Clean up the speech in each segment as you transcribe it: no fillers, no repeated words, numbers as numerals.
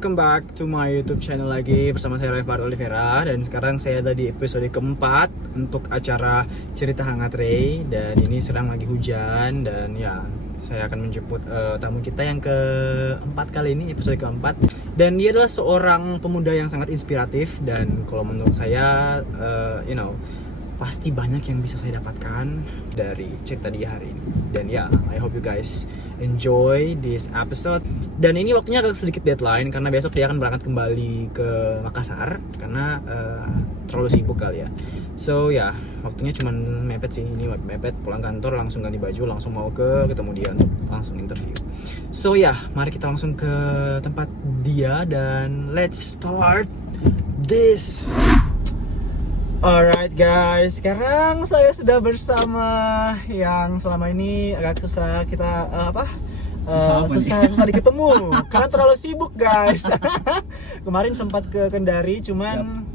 welcome back to my YouTube channel lagi bersama saya Revard Olivera. Dan sekarang saya ada di episode keempat untuk acara Cerita Hangat Ray. Dan ini sedang lagi hujan dan ya saya akan menjemput tamu kita yang keempat kali ini, episode keempat. Dan dia adalah seorang pemuda yang sangat inspiratif. Dan kalau menurut saya, pasti banyak yang bisa saya dapatkan dari cerita dia hari ini. Dan ya, I hope you guys enjoy this episode. Dan ini waktunya agak sedikit deadline karena besok dia akan berangkat kembali ke Makassar karena terlalu sibuk kali ya. So ya, waktunya cuman mepet sih, ini mepet, pulang kantor langsung ganti baju, langsung mau ketemu dia untuk langsung interview. So ya, mari kita langsung ke tempat dia dan let's start this. Alright guys, sekarang saya sudah bersama yang selama ini agak susah kita susah diketemu karena terlalu sibuk guys. Kemarin sempat ke Kendari cuman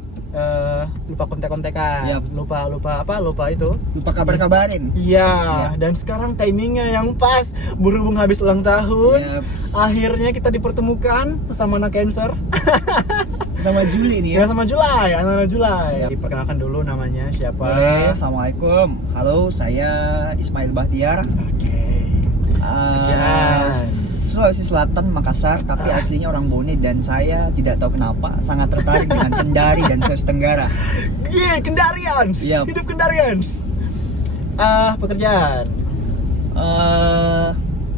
lupa kontek-kontekan, Yep. lupa kabar-kabarin. Iya, dan sekarang timingnya yang pas berhubung habis ulang tahun. Yep. Akhirnya kita dipertemukan sesama anak cancer. Sama Juli nih ya. Ya, sama Julai, anak Julai. Yap. Diperkenalkan dulu namanya siapa? Boleh. Assalamualaikum. Halo, saya Ismail Bahtiar. Oke. Yes. Sulawesi Selatan, Makassar, tapi aslinya orang Bone dan saya tidak tahu kenapa sangat tertarik dengan Kendari dan Sulawesi Tenggara. Kendarians. Yap. Hidup Kendarians. Pekerjaan.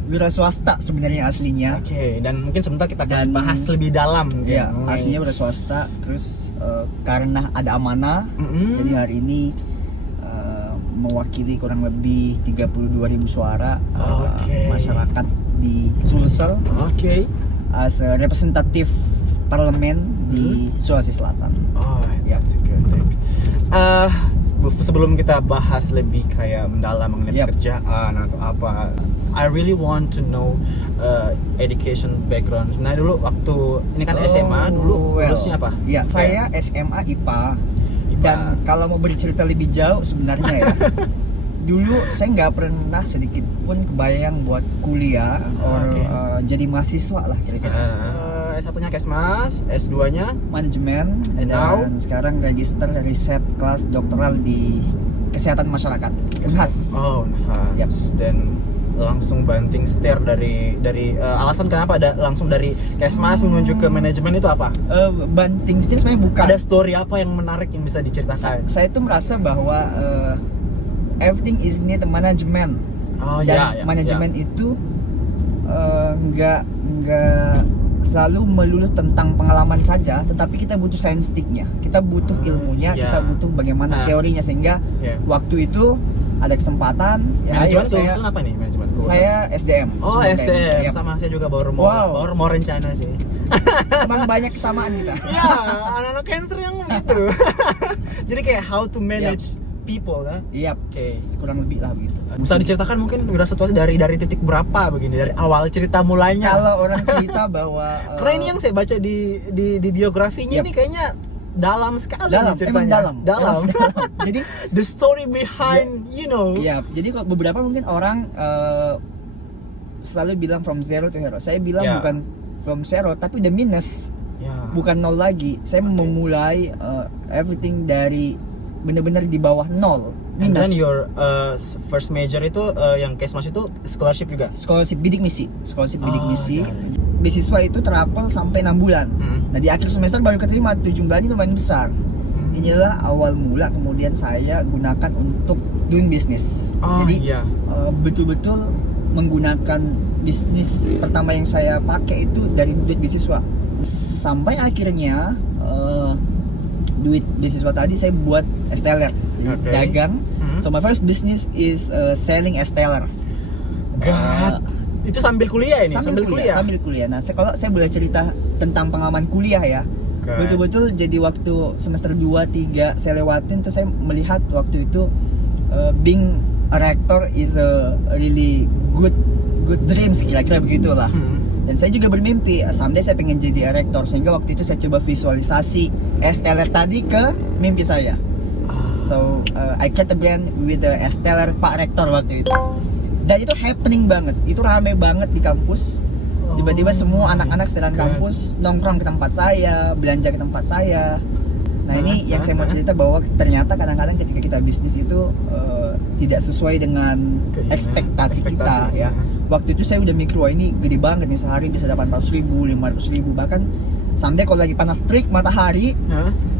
Wira swasta sebenarnya aslinya. Oke, dan mungkin sebentar kita akan Dan- bahas lebih dalam. Ya, mengenai- aslinya wira swasta. Terus karena ada amanah, Mm-mm. jadi hari ini mewakili kurang lebih 32.000 suara Oke. masyarakat di Sulsel Oke. as a representative parlemen di Sulawesi Selatan. Oh, that's a good thing. Sebelum kita bahas lebih kayak mendalam mengenai Yep. pekerjaan atau apa, I really want to know education background. Nah dulu waktu ini kan SMA dulu lulusnya apa? Ya, saya SMA IPA. Dan kalau mau bercerita lebih jauh sebenarnya ya, dulu saya nggak pernah sedikit pun kebayang buat kuliah Oke. jadi mahasiswa lah kira-kira. S1-nya Kesmas, S2-nya Manajemen And now? dan sekarang register riset kelas doktoral di kesehatan masyarakat Unhas. Oh, nah. Yep. Dan langsung banting setir dari alasan kenapa ada langsung dari Kesmas menuju ke manajemen itu apa? Banting setir sebenarnya bukan. Ada story apa yang menarik yang bisa diceritakan? Saya tuh merasa bahwa everything is need management. Oh, Dan manajemen itu nggak selalu melulu tentang pengalaman saja, tetapi kita butuh scientificnya, kita butuh ilmunya, ya. kita butuh bagaimana teorinya sehingga Ya. waktu itu ada kesempatan. Manajemen saya, jurusan apa nih manajemen? saya SDM. Oh, Sumber SDM. daya manusia. Sama saya juga baru Wow. mau rencana sih. Emang banyak kesamaan kita. Ya, anak-anak cancer yang begitu. Jadi kayak how to manage people kan. Iya, Oke. kurang lebih lah begitu. Bisa diceritakan mungkin situasi dari titik berapa begini, dari awal cerita mulainya. Kalau orang cerita bahwa Karena ini yang saya baca di biografinya Yap. ini kayaknya dalam sekali dalam, nih emang ceritanya. dalam. Jadi The story behind, iya, jadi kok beberapa mungkin orang selalu bilang from zero to hero. Saya bilang Ya. bukan from zero, tapi the minus, Ya. bukan nol lagi. Saya memulai everything dari benar-benar di bawah nol, And then minus. your first major itu yang Kesmas itu scholarship juga. Scholarship bidik misi, Oh, beasiswa itu terapel sampai 6 bulan. Nah di akhir semester baru keterima, tuh jumlahnya lumayan besar. Inilah awal mula kemudian saya gunakan untuk doing business. Oh, Jadi iya. betul-betul menggunakan bisnis pertama yang saya pakai itu dari duit beasiswa. Sampai akhirnya duit beasiswa tadi saya buat esteller, Oke. dagang. So my first business is selling esteller. God. Itu sambil kuliah ini, Sambil kuliah. Nah, kalau saya boleh cerita tentang pengalaman kuliah ya. Oke. Betul-betul jadi waktu semester 2 3 saya lewatin tuh saya melihat waktu itu being a rector is a really good dreams kira-kira begitulah. Dan saya juga bermimpi someday saya pengen jadi rektor, sehingga waktu itu saya coba visualisasi esteller tadi ke mimpi saya. So I create a brand with the esteller Pak Rektor waktu itu. Dan itu happening banget, itu rame banget di kampus. Tiba-tiba semua anak-anak setelan kampus nongkrong ke tempat saya, belanja ke tempat saya. Nah ini yang saya mau cerita, bahwa ternyata kadang-kadang ketika kita bisnis itu tidak sesuai dengan ekspektasi kita ya. Waktu itu saya udah mikir, wah ini gede banget nih, sehari bisa 800.000, 500.000, bahkan sampai kalau lagi panas terik matahari,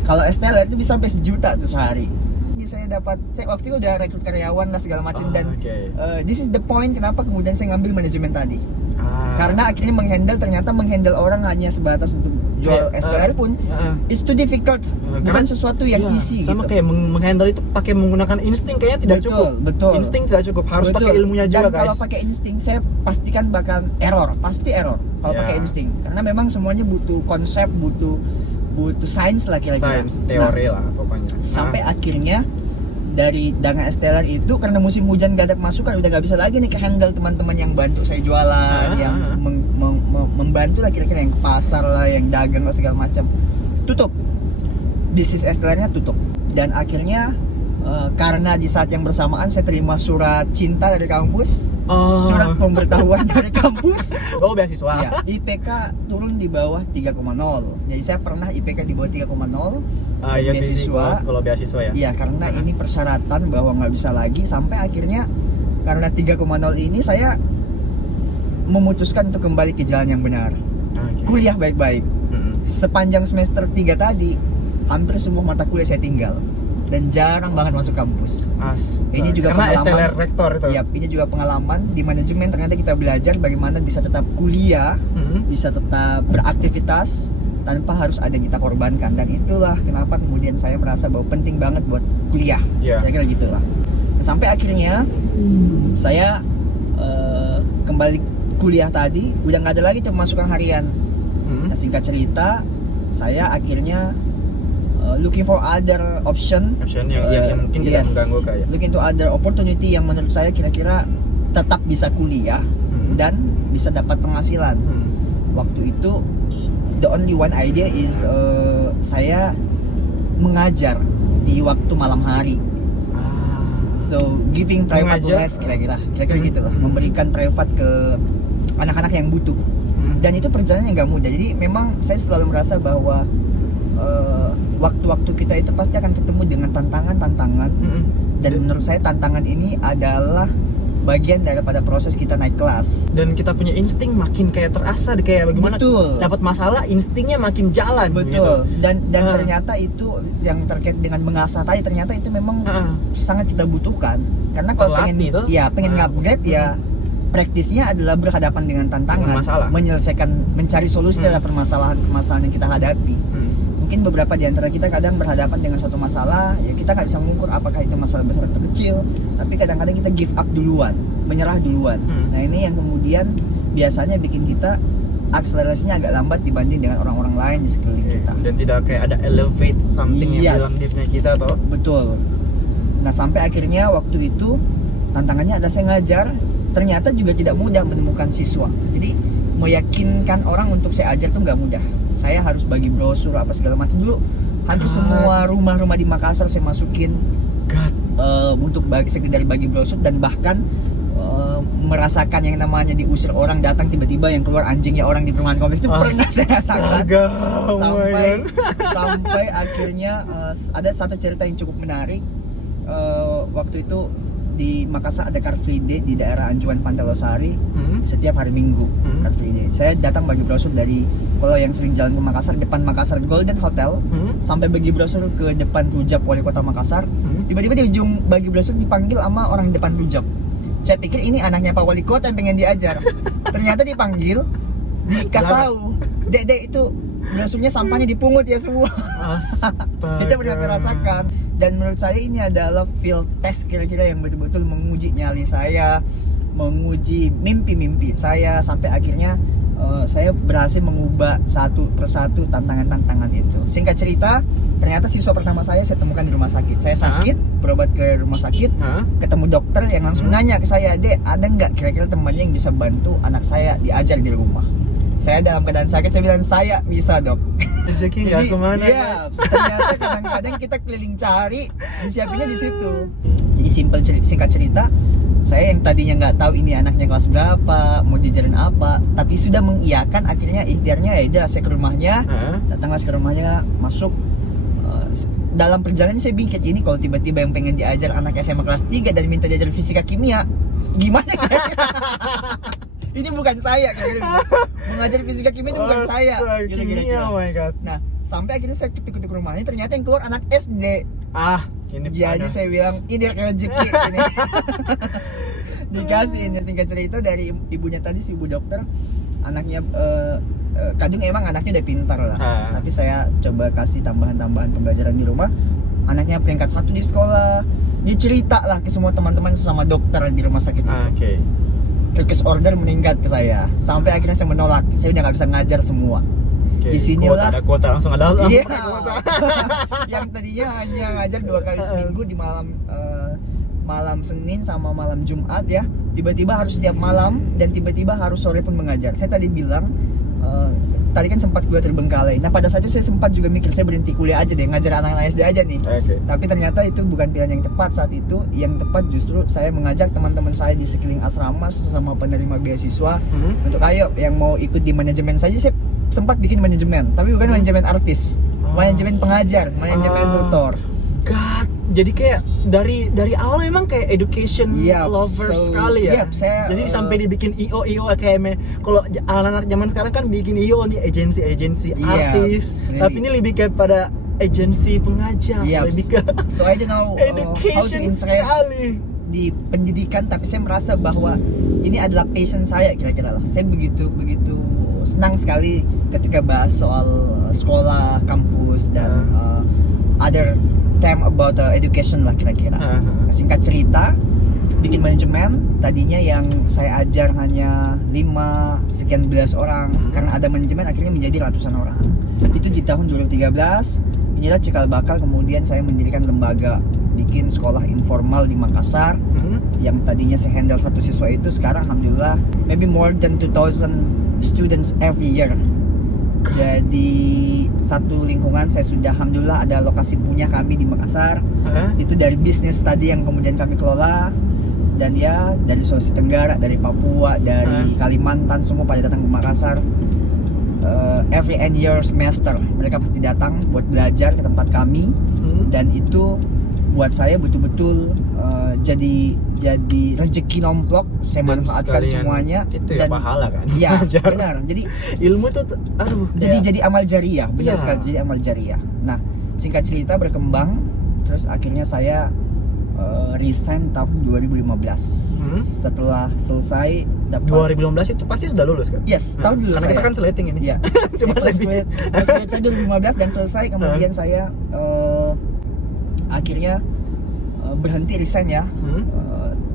kalau Esteller itu bisa sampai 1 juta tuh sehari. Jadi saya waktu itu udah rekrut karyawan lah segala macam, dan this is the point kenapa kemudian saya ngambil manajemen tadi. Karena akhirnya ternyata menghandle orang hanya sebatas untuk jual STR pun it's too difficult, bukan sesuatu yang easy sama gitu. kayak menghandle itu pakai menggunakan insting kayaknya tidak cukup. Betul. Insting tidak cukup, harus pakai ilmunya juga, Dan guys. kalau pakai insting saya pastikan bakal pasti error kalau pakai insting, karena memang semuanya butuh konsep, butuh sains lah kira-kira. Sains, teori lah pokoknya. Sampai akhirnya dari dana Esteller itu, karena musim hujan gak ada pemasukan, udah gak bisa lagi nih ke handle teman-teman yang bantu saya jualan, yang membantu lah kira-kira, yang ke pasar lah, yang dagang lah segala macam. Tutup, bisnis Estellernya tutup. Dan akhirnya karena di saat yang bersamaan saya terima surat cinta dari kampus, surat pemberitahuan dari kampus. Oh, beasiswa. Ya, IPK turun di bawah 3,0. Jadi saya pernah IPK di bawah 3,0. Iya, beasiswa. Kalau beasiswa ya. Iya, karena ini persyaratan bahwa nggak bisa lagi, sampai akhirnya karena 3,0 ini saya memutuskan untuk kembali ke jalan yang benar. Kuliah baik-baik. Sepanjang semester 3 tadi, hampir semua mata kuliah saya tinggal dan jarang banget masuk kampus. Ini juga karena pengalaman. Esteller rektor itu. Iya, ini juga pengalaman di manajemen. Ternyata kita belajar bagaimana bisa tetap kuliah, bisa tetap beraktivitas tanpa harus ada yang kita korbankan. Dan itulah kenapa kemudian saya merasa bahwa penting banget buat kuliah. Kira-kira gitulah. Nah, sampai akhirnya saya kembali kuliah tadi, udah nggak ada lagi tuh pemasukan harian. Nah, singkat cerita, saya akhirnya looking for other option yang mungkin tidak mengganggu kayak. Looking to other opportunity yang menurut saya kira-kira tetap bisa kuliah dan bisa dapat penghasilan. Waktu itu the only one idea is saya mengajar di waktu malam hari. So giving private class kira-kira gitulah, memberikan private ke anak-anak yang butuh. Dan itu perjalanannya nggak mudah. Jadi memang saya selalu merasa bahwa waktu-waktu kita itu pasti akan ketemu dengan tantangan-tantangan. Dan menurut saya tantangan ini adalah bagian daripada proses kita naik kelas. Dan kita punya insting makin kayak terasa, kayak bagaimana dapat masalah, instingnya makin jalan. Betul. Gitu. Dan ternyata itu yang terkait dengan mengasah tadi, ternyata itu memang sangat kita butuhkan. Karena kalau pengen upgrade ya, praktisnya adalah berhadapan dengan tantangan, mencari solusi terhadap permasalahan yang kita hadapi. Mungkin beberapa di antara kita kadang berhadapan dengan suatu masalah, ya kita nggak bisa mengukur apakah itu masalah besar atau kecil, tapi kadang-kadang kita give up duluan, menyerah duluan. Nah ini yang kemudian biasanya bikin kita akselerasinya agak lambat dibanding dengan orang-orang lain di sekeliling kita. Dan tidak kayak ada elevate something yang dalam dirinya kita toh. Betul. Nah sampai akhirnya waktu itu tantangannya ada saya ngajar, ternyata juga tidak mudah menemukan siswa. Jadi meyakinkan orang untuk saya ajar tuh nggak mudah. Saya harus bagi brosur apa segala macam dulu. Hampir semua rumah-rumah di Makassar saya masukin untuk sekedar bagi brosur, dan bahkan merasakan yang namanya diusir orang, datang tiba-tiba yang keluar anjingnya orang di perumahan kompleks itu pernah saya rasakan. Sampai akhirnya ada satu cerita yang cukup menarik. Waktu itu di Makassar ada Car Free Day di daerah Anjuan Pantai Losari setiap hari Minggu. Car Free Day. Saya datang bagi brosur dari, kalau yang sering jalan ke Makassar, depan Makassar Golden Hotel, sampai bagi brosur ke depan Rujak Wali Kota Makassar. Tiba-tiba di ujung bagi brosur dipanggil sama orang depan Rujak. Saya pikir ini anaknya Pak Wali Kota yang pengen diajar. Ternyata dipanggil, dikasih tahu, Dek itu brosurnya sampahnya dipungut ya semua. Itu benar saya rasakan. Dan menurut saya ini adalah field test kira-kira yang betul-betul menguji nyali saya, menguji mimpi-mimpi saya, sampai akhirnya saya berhasil mengubah satu persatu tantangan-tantangan itu. Singkat cerita, ternyata siswa pertama saya temukan di rumah sakit. Saya sakit, berobat ke rumah sakit, ketemu dokter yang langsung nanya ke saya, Dek, ada nggak kira-kira temannya yang bisa bantu anak saya diajar di rumah? Saya dalam keadaan sakit, saya bilang saya bisa dok. Rezeki nggak kemana? Iya, ternyata kadang-kadang kita keliling cari, disiapinnya di situ. Jadi singkat cerita, saya yang tadinya nggak tahu ini anaknya kelas berapa, mau diajarin apa, tapi sudah mengiyakan. Akhirnya ikhtiarnya ya udah, saya ke rumahnya, datanglah ke rumahnya, masuk. Dalam perjalanan saya pikir, ini kalau tiba-tiba yang pengen diajar anak SMA kelas 3 dan minta diajar fisika kimia, gimana ya? Ini bukan saya, kira-kira. Mengajar fisika kimia itu bukan saya. Kimia, oh my god. Nah, sampai akhirnya saya ketuk rumahnya, ternyata yang keluar anak SD. Ini Jadi saya bilang, ini rezeki ini. Dikasih ini, singkat cerita dari ibunya tadi, si ibu dokter, anaknya kadang emang anaknya udah pintar lah. Tapi saya coba kasih tambahan-tambahan pembelajaran di rumah. Anaknya peringkat 1 di sekolah. Dia cerita lah ke semua teman-teman sesama dokter di rumah sakit itu. Oke. Request order meningkat ke saya. Sampai akhirnya saya menolak. Saya udah nggak bisa ngajar semua. Okay. Di sinilah ada kuota langsung ada langsung iya. ada kuota. Yang tadinya hanya ngajar 2 kali seminggu di malam Senin sama malam Jumat ya, tiba-tiba harus setiap malam dan tiba-tiba harus sore pun mengajar. Saya tadi bilang tadi kan sempat kuliah terbengkalai. Nah pada saat itu saya sempat juga mikir saya berhenti kuliah aja deh, ngajar anak-anak SD aja nih. Tapi ternyata itu bukan pilihan yang tepat saat itu. Yang tepat justru saya mengajak teman-teman saya di sekeliling asrama sesama penerima beasiswa untuk ayo yang mau ikut di manajemen saja. Saya sempat bikin manajemen, tapi bukan manajemen artis, manajemen pengajar, manajemen tutor. God, jadi kayak dari awal memang kayak education lover sekali ya. Jadi sampai dibikin IO kayak kalau anak-anak zaman sekarang kan bikin IO nih agensi artis, tapi ini lebih kayak pada agensi pengajar, lebih ke so I don't know how to interest di pendidikan, tapi saya merasa bahwa ini adalah passion saya kira-kira lah. Saya begitu senang sekali ketika bahas soal sekolah, kampus dan other term about education lah kira-kira. Singkat cerita, bikin manajemen tadinya yang saya ajar hanya 5 sekian belas orang. Karena ada manajemen akhirnya menjadi ratusan orang. Itu di tahun 2013. Inilah cikal bakal kemudian saya mendirikan lembaga bikin sekolah informal di Makassar. Yang tadinya saya handle 1 siswa itu sekarang alhamdulillah maybe more than 2,000 students every year. Jadi satu lingkungan saya sudah alhamdulillah ada lokasi punya kami di Makassar. Itu dari bisnis tadi yang kemudian kami kelola. Dan ya dari Sulawesi Tenggara, dari Papua, dari Kalimantan semua pada datang ke Makassar. Every end year semester mereka pasti datang buat belajar ke tempat kami. Dan itu buat saya betul-betul jadi rezeki nomplok. Saya manfaatkan semuanya. Itu ya pahala kan? Iya benar. Jadi ilmu tuh jadi amal jariah, benar sekali. Jadi amal jariah. Nah singkat cerita berkembang, terus akhirnya saya resign tahun 2015. Setelah selesai dapat 2015 itu pasti sudah lulus kan? Yes, tahun dulu karena saya. kita kan slating ini. Iya. Saya 2015 dan selesai, kemudian saya akhirnya berhenti resign ya.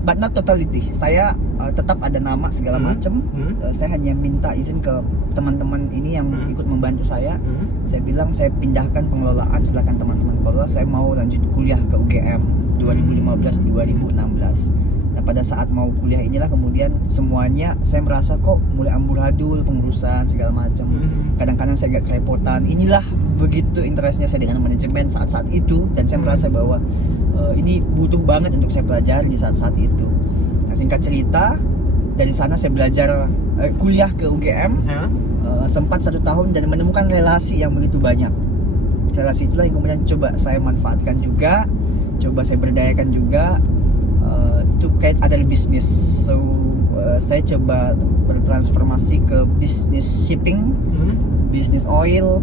But not totality. Saya tetap ada nama segala macam. Saya hanya minta izin ke teman-teman ini yang ikut membantu saya. Saya bilang saya pindahkan pengelolaan, silakan teman-teman kelola. Saya mau lanjut kuliah ke UGM 2015-2016. Nah pada saat mau kuliah inilah kemudian semuanya saya merasa kok mulai amburadul, pengurusan segala macam. Kadang-kadang saya agak kerepotan. Inilah begitu interestnya saya dengan manajemen saat-saat itu, dan saya merasa bahwa ini butuh banget untuk saya pelajari di saat-saat itu. Nah singkat cerita, dari sana saya belajar kuliah ke UGM sempat 1 tahun dan menemukan relasi yang begitu banyak. Relasi itulah yang kemudian coba saya manfaatkan juga, coba saya berdayakan juga to create other business. So saya coba bertransformasi ke bisnis shipping, bisnis oil,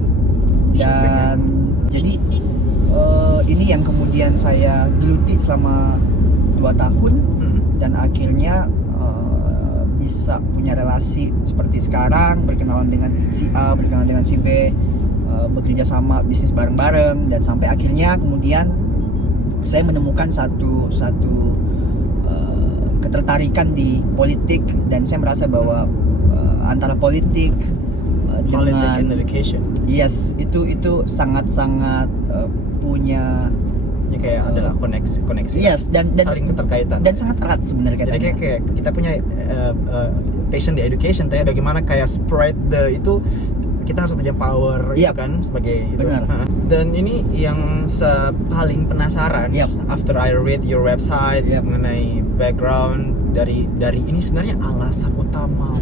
dan jadi ini yang kemudian saya geluti selama 2 tahun dan akhirnya bisa punya relasi seperti sekarang, berkenalan dengan si A, berkenalan dengan si B, bekerja sama bisnis bareng-bareng, dan sampai akhirnya kemudian saya menemukan satu ketertarikan di politik, dan saya merasa bahwa antara politik dengan education. Yes, itu sangat-sangat punya Ini kayak adalah koneksi Yes, dan saling keterkaitan. dan sangat erat sebenarnya Jadi katanya. kayak kita punya passion di education, ya bagaimana kayak spread itu, kita harus punya power itu Yap. kan sebagai itu. Benar. Dan ini yang paling penasaran Yap. after I read your website Yap. mengenai background dari ini sebenarnya alasan utama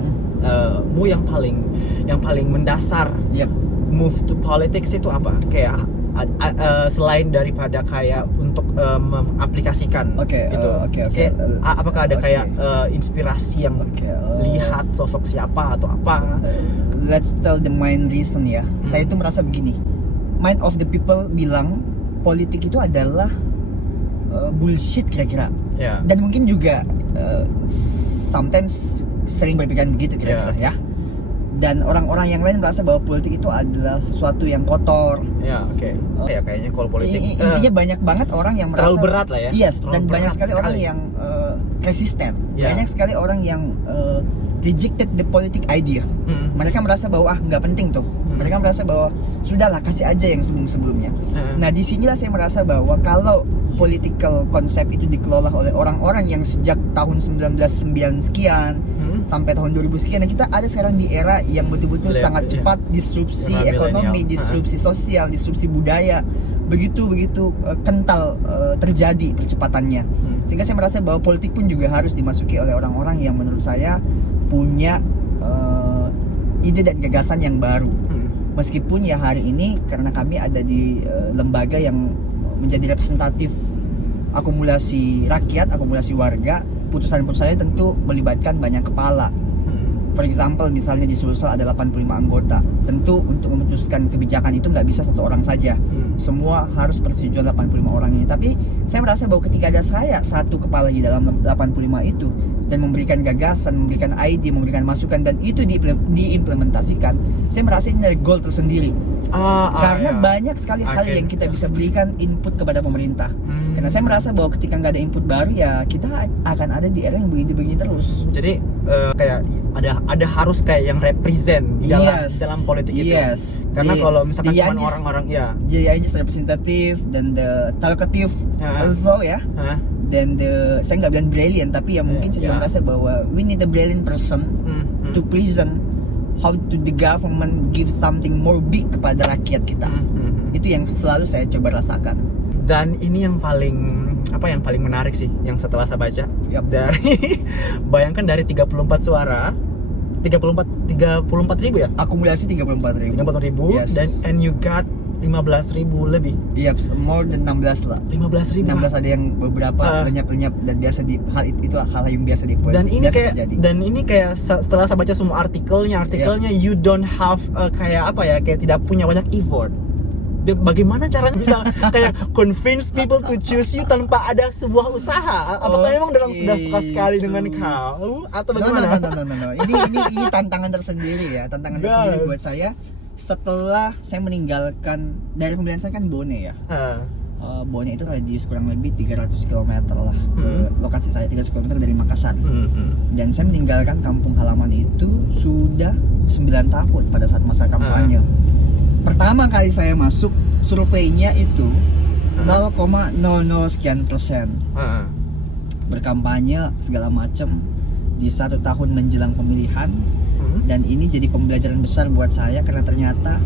mu yang paling mendasar Yep. move to politics itu apa? Kayak selain daripada kayak untuk mengaplikasikan Oke, gitu. oke. Kayak, apakah ada Oke. kayak inspirasi yang Oke, lihat sosok siapa atau apa? Let's tell the main reason ya. Saya itu merasa begini. Mind of the people bilang politik itu adalah bullshit kira-kira. Ya. Dan mungkin juga sometimes sering berpikiran begitu kira-kira ya. Dan orang-orang yang lain merasa bahwa politik itu adalah sesuatu yang kotor. Ya, oke. Ya kayaknya kalau politik Intinya banyak banget orang yang merasa terlalu berat lah ya. Yes, Terlalu dan banyak berat sekali orang yang resisten. Ya. Banyak sekali orang yang rejected the politic idea. Mereka merasa bahwa nggak penting tuh. Mereka merasa bahwa sudahlah, kasih aja yang sebelum-sebelumnya. Nah, disinilah saya merasa bahwa kalau political konsep itu dikelola oleh orang-orang yang sejak tahun 1909 sekian sampai tahun 2000 sekian, nah kita ada sekarang di era yang betul-betul sangat cepat, disrupsi Era ekonomi, milenial. disrupsi sosial, disrupsi budaya, begitu kental terjadi percepatannya. Sehingga saya merasa bahwa politik pun juga harus dimasuki oleh orang-orang yang menurut saya punya ide dan gagasan yang baru. Meskipun ya hari ini karena kami ada di lembaga yang menjadi representatif akumulasi rakyat, akumulasi warga, putusan-putusannya tentu melibatkan banyak kepala. For example, misalnya di Sulsel ada 85 anggota. Tentu untuk memutuskan kebijakan itu nggak bisa satu orang saja. Semua harus persetujuan 85 orang ini. Tapi saya merasa bahwa ketika ada saya satu kepala di dalam 85 itu dan memberikan gagasan, memberikan ide, memberikan masukan, dan itu diimplementasikan, saya merasa ini dari goal tersendiri. Karena banyak sekali hal yang kita bisa berikan input kepada pemerintah. Karena saya merasa bahwa ketika nggak ada input baru ya kita akan ada di era yang begini-begini terus. Jadi kayak ada harus kayak yang represent di dalam politik itu. Karena kalau misalkan cuma orang-orang jadi aja representative dan the talkative also ya. Dan saya nggak bilang brilliant, tapi ya mungkin saya juga merasa bahwa we need a brilliant person to present how to the government give something more big kepada rakyat kita. Itu yang selalu saya coba rasakan. Dan ini yang paling menarik sih yang setelah saya baca. Dari bayangkan dari 34 suara 34 ribu ya? Akumulasi 34 ribu. 34 ribu dan and you got 15 ribu lebih. More than 16 lah. 15 ribu. 16 ada yang beberapa lenyap-lenyap dan biasa di hal yang biasa di dan ini kayak setelah saya baca semua artikelnya you don't have kayak tidak punya banyak effort. Bagaimana caranya bisa kayak convince people to choose you tanpa ada sebuah usaha? Apakah memang orang sudah suka sekali dengan kau atau bagaimana? No. Ini tantangan tersendiri ya, tersendiri buat saya. Setelah saya meninggalkan dari pemilihan saya kan Bone ya. Bone itu radius kurang lebih 300 km lah ke lokasi saya, 300 km dari Makassar. Dan saya meninggalkan kampung halaman itu sudah 9 tahun pada saat masa kampanye. Pertama kali saya masuk, surveinya itu 0,00 sekian persen. Berkampanye segala macam di 1 tahun menjelang pemilihan. Dan ini jadi pembelajaran besar buat saya karena ternyata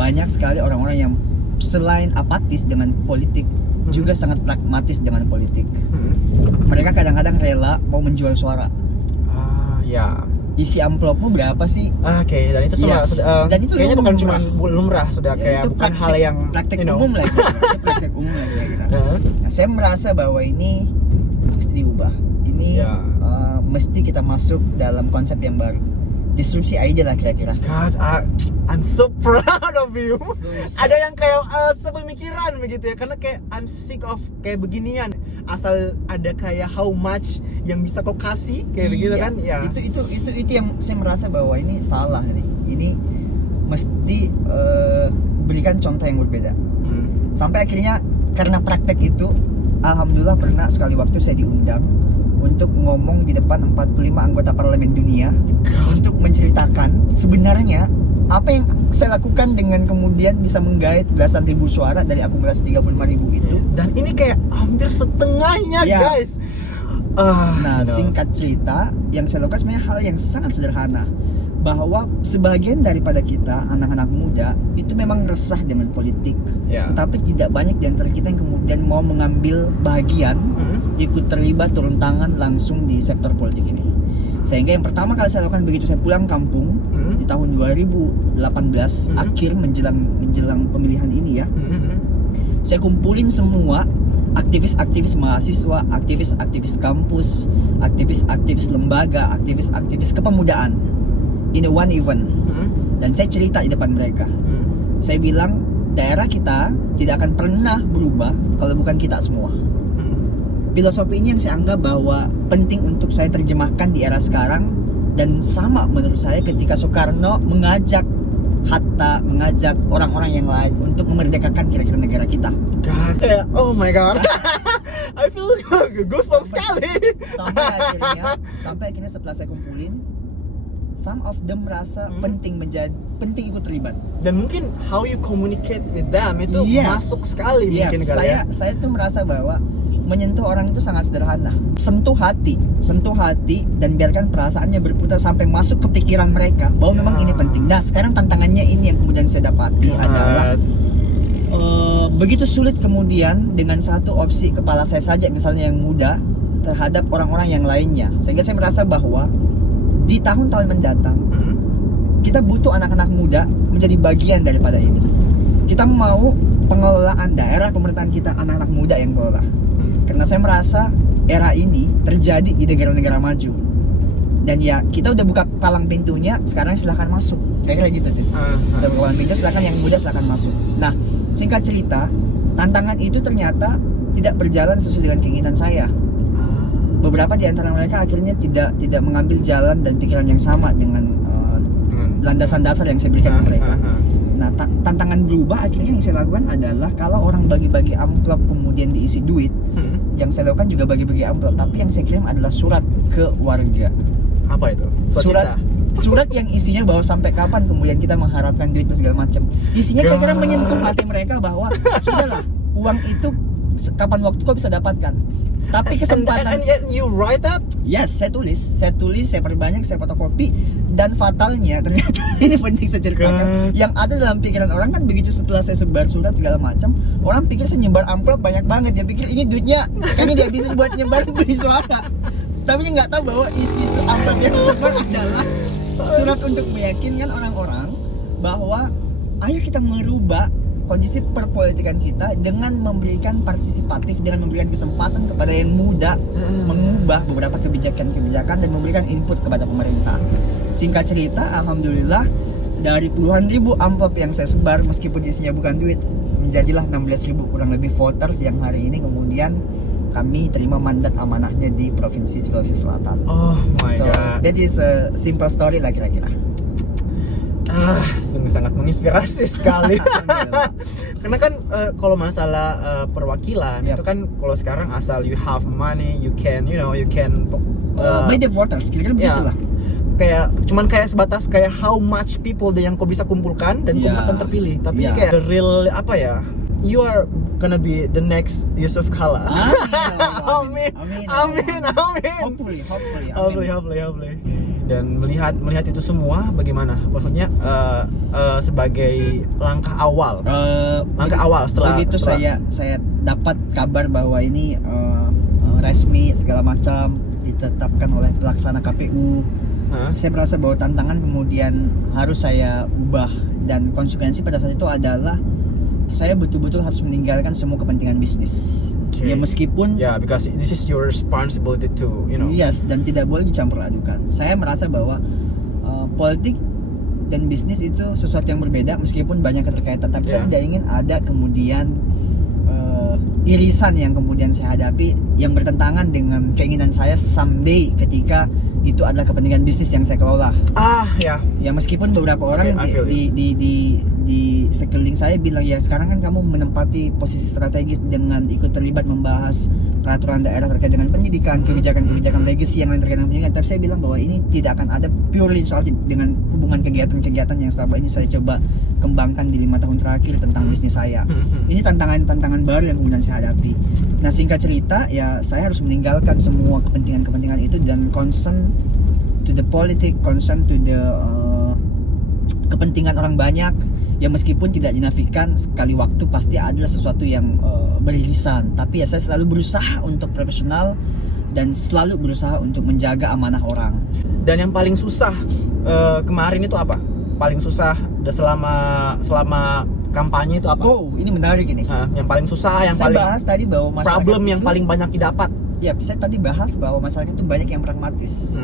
banyak sekali orang-orang yang selain apatis dengan politik juga sangat pragmatis dengan politik. Mereka kadang-kadang rela mau menjual suara. Isi amplopmu berapa sih? Oke, dan itu sudah dan itu kayaknya bukan cuma lumrah, sudah kayak bukan hal yang praktek umum lagi. Praktek umum lagi Nah, saya merasa bahwa ini mesti diubah. Ini mesti kita masuk dalam konsep yang baru. Disrupsi aja lah kira-kira. God, I'm so proud of you. Ada yang kayak sepemikiran begitu ya, karena kayak I'm sick of kayak beginian. Asal ada kayak how much yang bisa kau kasih kayak begitu kan? Ya. Itu yang saya merasa bahwa ini salah nih. Ini mesti berikan contoh yang berbeda. Sampai akhirnya karena praktek itu, alhamdulillah pernah sekali waktu saya diundang untuk ngomong di depan 45 anggota parlemen dunia untuk menceritakan sebenarnya apa yang saya lakukan dengan kemudian bisa menggait belasan ribu suara dari akumulasi 35.000 itu. Dan ini kayak hampir setengahnya, Ya. guys. Nah, singkat cerita, yang saya lakukan sebenarnya hal yang sangat sederhana, bahwa sebagian daripada kita anak-anak muda itu memang resah dengan politik, Ya. tetapi tidak banyak di antara kita yang kemudian mau mengambil bagian, ikut terlibat turun tangan langsung di sektor politik ini. Sehingga yang pertama kali saya lakukan begitu saya pulang kampung di tahun 2018 akhir menjelang pemilihan ini ya, saya kumpulin semua aktivis-aktivis mahasiswa, aktivis-aktivis kampus, aktivis-aktivis lembaga, aktivis-aktivis kepemudaan in one event. Dan saya cerita di depan mereka. Saya bilang daerah kita tidak akan pernah berubah kalau bukan kita semua. Filosofi ini yang saya anggap bahwa penting untuk saya terjemahkan di era sekarang, dan sama menurut saya ketika Soekarno mengajak Hatta, mengajak orang-orang yang lain untuk memerdekakan kira-kira negara kita. God, oh my god. I feel goosebumps sekali. Sampai akhirnya setelah saya kumpulin, some of them merasa penting ikut terlibat. Dan mungkin how you communicate with them itu masuk sekali mungkin kali ya. Saya tuh merasa bahwa menyentuh orang itu sangat sederhana. Sentuh hati dan biarkan perasaannya berputar sampai masuk ke pikiran mereka bahwa memang ini penting. Nah, sekarang tantangannya ini yang kemudian saya dapati adalah begitu sulit kemudian dengan satu opsi kepala saya saja misalnya yang muda terhadap orang-orang yang lainnya. Sehingga saya merasa bahwa di tahun-tahun mendatang kita butuh anak-anak muda menjadi bagian daripada ini. Kita mau pengelolaan daerah pemerintahan kita anak-anak muda yang kelola. Karena saya merasa era ini terjadi di negara-negara maju. Dan ya kita udah buka palang pintunya, sekarang silahkan masuk. Kayak gitu tuh. Udah buka palang pintu, silahkan yang muda silahkan masuk. Nah, singkat cerita, tantangan itu ternyata tidak berjalan sesuai dengan keinginan saya. Beberapa di antara mereka akhirnya tidak mengambil jalan dan pikiran yang sama dengan landasan dasar yang saya berikan ke mereka. Nah, tantangan berubah akhirnya yang saya lakukan adalah kalau orang bagi-bagi amplop kemudian diisi duit, yang saya lakukan juga bagi-bagi amplop, tapi yang saya kirim adalah surat ke warga. Apa itu? Surat yang isinya bahwa sampai kapan kemudian kita mengharapkan duit dan segala macam. Isinya kira-kira menyentuh hati mereka bahwa sudahlah, uang itu kapan waktu kau bisa dapatkan. Tapi kesempatan. And you write that? Yes, saya tulis, saya perbanyak, saya fotokopi, dan fatalnya ternyata ini penting saya ceritakan. Yang ada dalam pikiran orang kan begitu setelah saya sebar surat segala macam, orang pikir saya nyebar amplop banyak banget, dia pikir ini duitnya kayaknya dihabisin buat nyebar beli suara. Tapi dia nggak tahu bahwa isi amplop yang disebar adalah surat untuk meyakinkan orang-orang bahwa ayo kita merubah kondisi perpolitikan kita dengan memberikan partisipatif, dengan memberikan kesempatan kepada yang muda mengubah beberapa kebijakan-kebijakan dan memberikan input kepada pemerintah. Singkat cerita, alhamdulillah dari puluhan ribu amplop yang saya sebar meskipun isinya bukan duit, menjadilah 16.000 kurang lebih voters yang hari ini kemudian kami terima mandat amanahnya di Provinsi Sulawesi Selatan. Oh my So, god. that is a simple story lah kira-kira. Sungguh sangat menginspirasi sekali. Karena kan kalau masalah perwakilan itu kan kalau sekarang asal you have money, you can by the voters, kira-kira begitulah. Kayak sebatas kayak how much people yang kau bisa kumpulkan dan kau akan terpilih. Tapi ini kayak the real apa ya? You are gonna be the next Yusuf Kala. Amin. Hopefully. Dan melihat itu semua bagaimana? Maksudnya sebagai langkah awal. Setelah saya dapat kabar bahwa ini resmi segala macam ditetapkan oleh pelaksana KPU. Saya merasa bahwa tantangan kemudian harus saya ubah, dan konsekuensi pada saat itu adalah saya betul-betul harus meninggalkan semua kepentingan bisnis. Ya meskipun because this is your responsibility to, Yes, dan tidak boleh dicampur adukan. Saya merasa bahwa politik dan bisnis itu sesuatu yang berbeda meskipun banyak keterkaitan, tapi saya tidak ingin ada kemudian irisan yang kemudian saya hadapi yang bertentangan dengan keinginan saya someday ketika itu adalah kepentingan bisnis yang saya kelola. Ya meskipun beberapa orang di di sekeliling saya bilang ya sekarang kan kamu menempati posisi strategis dengan ikut terlibat membahas peraturan daerah terkait dengan pendidikan, kebijakan legacy yang lain terkait dengan pendidikan. Tapi saya bilang bahwa ini tidak akan ada purely soal dengan hubungan kegiatan-kegiatan yang selama ini saya coba kembangkan di 5 tahun terakhir tentang bisnis saya. Ini tantangan baru yang kemudian saya hadapi. Nah, singkat cerita ya saya harus meninggalkan semua kepentingan itu dan concern to the politic, concern to the kepentingan orang banyak. Ya meskipun tidak dinafikan sekali waktu pasti adalah sesuatu yang beririsan, tapi ya saya selalu berusaha untuk profesional dan selalu berusaha untuk menjaga amanah orang. Dan yang paling susah kemarin itu apa? Paling susah selama kampanye itu apa? Oh, ini menarik ini. Yang paling susah, yang saya paling bahas tadi bahwa masyarakat problem yang itu, paling banyak didapat. Ya, saya tadi bahas bahwa masyarakat itu banyak yang pragmatis.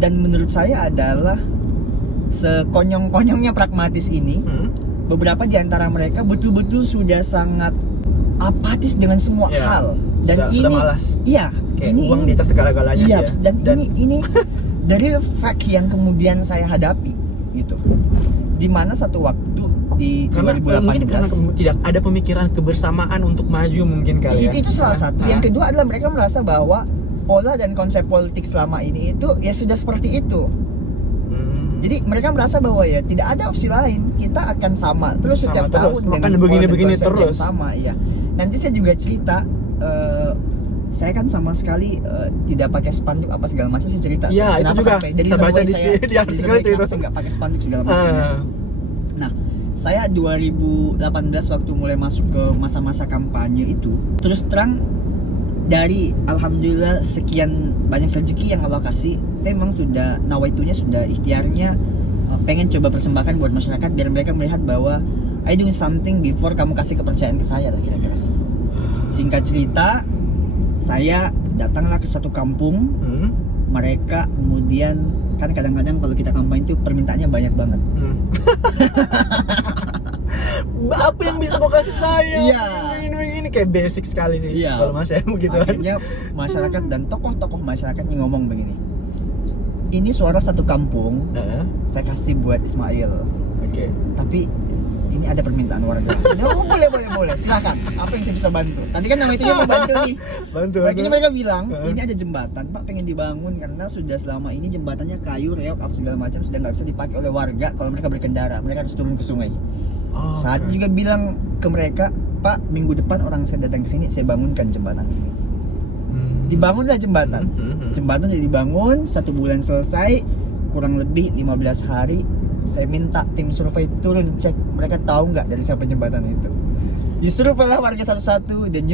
Dan menurut saya adalah sekonyong-konyongnya pragmatis ini, beberapa di antara mereka betul-betul sudah sangat apatis dengan semua hal. Dan sudah malas. Iya, kayak uang di atas segala-galanya iya, sih ya. Dan ini dari fact yang kemudian saya hadapi gitu. Dimana satu waktu di 2018 mungkin karena tidak ada pemikiran kebersamaan untuk maju mungkin kali ya. Itu salah satu. Yang kedua adalah mereka merasa bahwa pola dan konsep politik selama ini itu ya sudah seperti itu. Jadi mereka merasa bahwa ya tidak ada opsi lain, kita akan sama terus setiap tahun dengan begini terus. Yang sama ya. Nanti saya juga cerita, saya kan sama sekali tidak pakai spanduk apa segala macam. Saya cerita ya, kenapa itu juga sampai dari saya baca di artikel itu saya nggak pakai spanduk segala macamnya. Nah, saya 2018 waktu mulai masuk ke masa-masa kampanye itu, terus terang dari alhamdulillah sekian banyak rezeki yang Allah kasih, saya memang sudah nawaitunya, sudah ikhtiarnya pengen coba persembahkan buat masyarakat biar mereka melihat bahwa I doing something before kamu kasih kepercayaan ke saya lah kira-kira. Singkat cerita, saya datanglah ke satu kampung. Mereka kemudian kan kadang-kadang kalau kita kampanye itu permintaannya banyak banget. Apa yang bisa kau kasih saya? Iya. Ini kayak basic sekali sih. Iya. Kalau Mas saya begitu. Akhirnya masyarakat dan tokoh-tokoh masyarakat yang ngomong begini. Ini suara satu kampung. Saya kasih buat Ismail. Oke. Tapi ini ada permintaan warga. Oh, boleh. Silakan. Apa yang saya bisa bantu? Tadi kan nama itu mau bantu nih. Bantu. Akhirnya mereka bilang, ini ada jembatan, Pak, pengen dibangun karena sudah selama ini jembatannya kayu, reok, apa segala macam sudah nggak bisa dipakai oleh warga kalau mereka berkendara. Mereka harus turun ke sungai. Saat juga bilang ke mereka, Pak, minggu depan orang saya datang ke sini, saya bangunkan jembatan ini. Dibangunlah jembatan. Jembatan sudah dibangun, 1 bulan selesai, kurang lebih 15 hari. Saya minta tim survei turun cek mereka tahu nggak dari siapa jembatan itu. Disurveilah warga satu-satu dan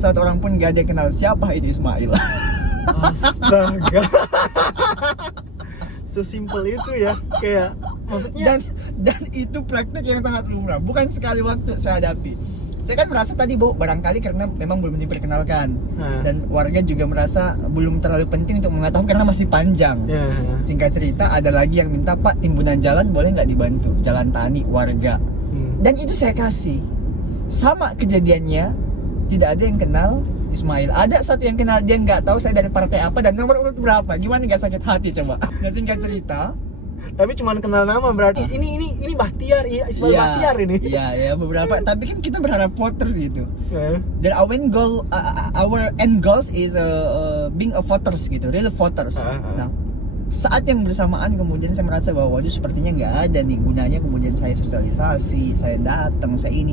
satu orang pun gak ada yang kenal siapa itu Ismail. Astaga. Sesimpel itu ya, kayak maksudnya dan itu praktek yang sangat lumrah, bukan sekali waktu saya hadapi. Saya kan merasa tadi barangkali karena memang belum diperkenalkan dan warga juga merasa belum terlalu penting untuk mengetahui karena masih panjang. Singkat cerita ada lagi yang minta, Pak, timbunan jalan boleh nggak dibantu, jalan tani warga. Dan itu saya kasih. Sama kejadiannya, tidak ada yang kenal Ismail. Ada satu yang kenal, dia nggak tahu saya dari partai apa dan nomor urut berapa. Gimana nggak sakit hati coba? Dan singkat cerita, tapi cuma kenal nama berarti ini Bahtiar, Ismail Bahtiar ini. Iya, beberapa. Tapi kan kita berharap voters gitu. Dan our end goals is being a voters gitu, real voters. Nah, saat yang bersamaan kemudian saya merasa bahwa waduh sepertinya nggak ada nih gunanya. Kemudian saya sosialisasi, saya datang, saya ini.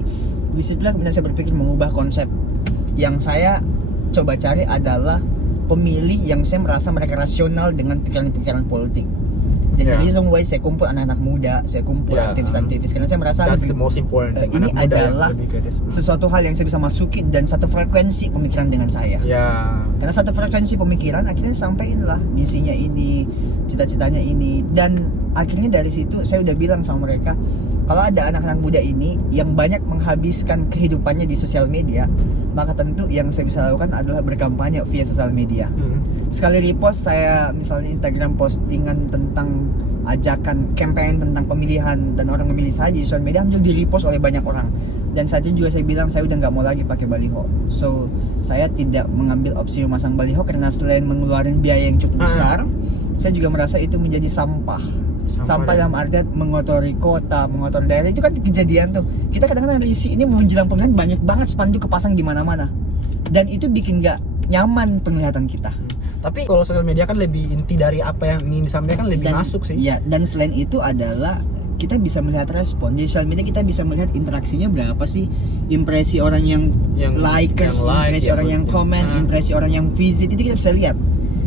Disitulah kemudian saya berpikir mengubah konsep. Yang saya coba cari adalah pemilih yang saya merasa mereka rasional dengan pikiran-pikiran politik. Jadi reason why saya kumpul anak-anak muda, saya kumpul aktivis-aktivis karena saya merasa that's the most important thing. Ini adalah sesuatu hal yang saya bisa masuki dan satu frekuensi pemikiran dengan saya. Karena satu frekuensi pemikiran akhirnya sampaikan lah misinya ini, cita-citanya ini, dan akhirnya dari situ saya udah bilang sama mereka, kalau ada anak-anak muda ini yang banyak menghabiskan kehidupannya di sosial media, maka tentu yang saya bisa lakukan adalah berkampanye via sosial media. Sekali repost saya misalnya Instagram postingan tentang ajakan campaign tentang pemilihan dan orang memilih saya di sosial media, hampir di repost oleh banyak orang. Dan saat itu juga saya bilang saya udah nggak mau lagi pakai baliho. So saya tidak mengambil opsi memasang baliho karena selain mengeluarkan biaya yang cukup besar, saya juga merasa itu menjadi sampah. Sampah dalam artian mengotori kota, mengotori daerah, itu kan kejadian tuh. Kita kadang-kadang risih, ini menjelang pemilihan banyak banget spanduk kepasang di mana-mana. Dan itu bikin gak nyaman penglihatan kita. Tapi kalau sosial media kan lebih inti dari apa yang ingin disampaikan lebih masuk sih. Iya, dan selain itu adalah kita bisa melihat respon. Di sosial media kita bisa melihat interaksinya berapa sih, impresi orang yang likers, impresi orang yang komen, impresi orang yang visit, itu kita bisa lihat.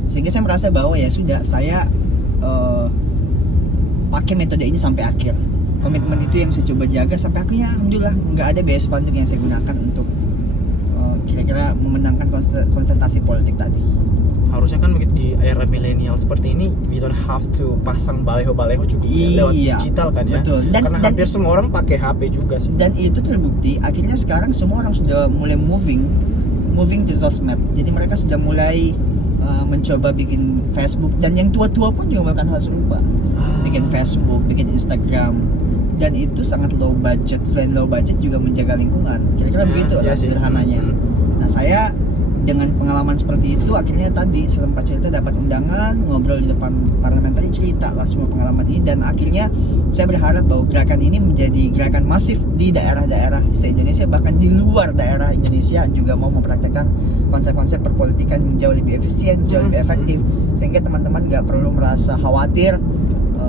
Sehingga saya merasa bahwa ya sudah, saya pakai metode ini sampai akhir. Komitmen itu yang saya coba jaga sampai akhirnya, alhamdulillah nggak ada biaya spanduk yang saya gunakan untuk kira-kira memenangkan kontestasi politik tadi. Harusnya kan begitu di era milenial seperti ini, we don't have to pasang baleho-baleho, cukup lewat digital kan ya. Betul. Karena hampir semua orang pakai HP juga sih. Dan itu terbukti, akhirnya sekarang semua orang sudah mulai moving to sosmed. Jadi mereka sudah mulai mencoba bikin Facebook, dan yang tua-tua pun juga melakukan hal serupa. Bikin Facebook, bikin Instagram, dan itu sangat low budget. Selain low budget juga menjaga lingkungan. Kira-kira begitu lah sederhananya. Nah, saya dengan pengalaman seperti itu akhirnya tadi sempat cerita dapat undangan, ngobrol di depan parlemen tadi, cerita lah semua pengalaman ini, dan akhirnya saya berharap bahwa gerakan ini menjadi gerakan masif di daerah-daerah se-Indonesia, bahkan di luar daerah Indonesia juga mau mempraktekkan konsep-konsep perpolitikan yang jauh lebih efisien, jauh lebih efektif, sehingga teman-teman gak perlu merasa khawatir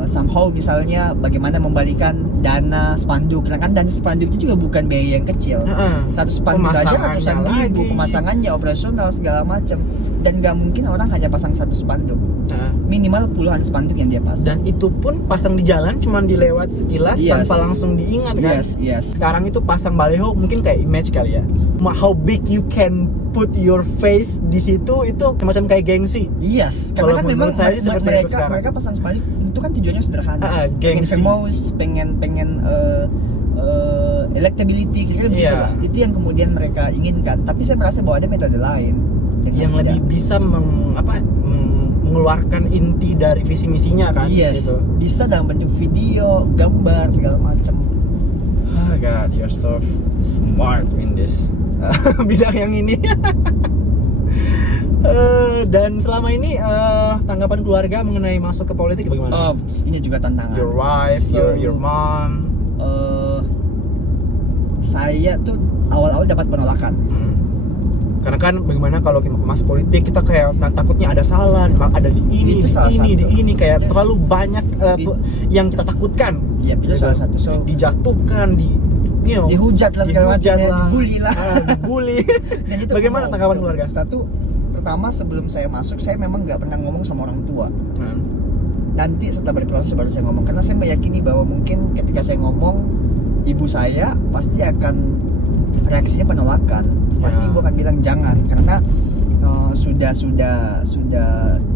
somehow misalnya bagaimana membalikan dana spanduk. Karena kan dana spanduk itu juga bukan biaya yang kecil. Satu spanduk aja ratusan ribu, pemasangannya, operasional segala macam, dan gak mungkin orang hanya pasang satu spanduk. Minimal puluhan spanduk yang dia pasang. Dan itu pun pasang di jalan cuman dilewat sekilas tanpa langsung diingat kan. Sekarang itu pasang baleho mungkin kayak image kali ya. How big you can put your face di situ, itu semacam kayak gengsi. Karena kan memang mereka pasang spanduk itu kan tujuannya sederhana. Pengen famous, pengen electability, kira-kira gitu lah. Itu yang kemudian mereka inginkan. Tapi saya merasa bahwa ada metode lain yang lebih bisa mengeluarkan inti dari visi misinya kan. Bisa dalam bentuk video, gambar, segala macam. Oh God, you're so smart in this bidang yang ini. Dan selama ini tanggapan keluarga mengenai masuk ke politik bagaimana? Ini juga tantangan. Your wife, your mom. Saya tuh awal-awal dapat penolakan. Karena kan bagaimana kalau kita masuk politik, kita kayak takutnya ada salah, ada di ini, di ini kayak terlalu banyak yang kita takutkan. Itu salah satu. So, dijatuhkan, dihujat lah segala macam, dibully lah. Dibully. Dan itu bagaimana tanggapan keluarga? Satu, pertama sebelum saya masuk, saya memang nggak pernah ngomong sama orang tua. Nanti setelah berproses baru saya ngomong, karena saya meyakini bahwa mungkin ketika saya ngomong, ibu saya pasti akan reaksinya penolakan. Pasti ibu akan bilang jangan, karena sudah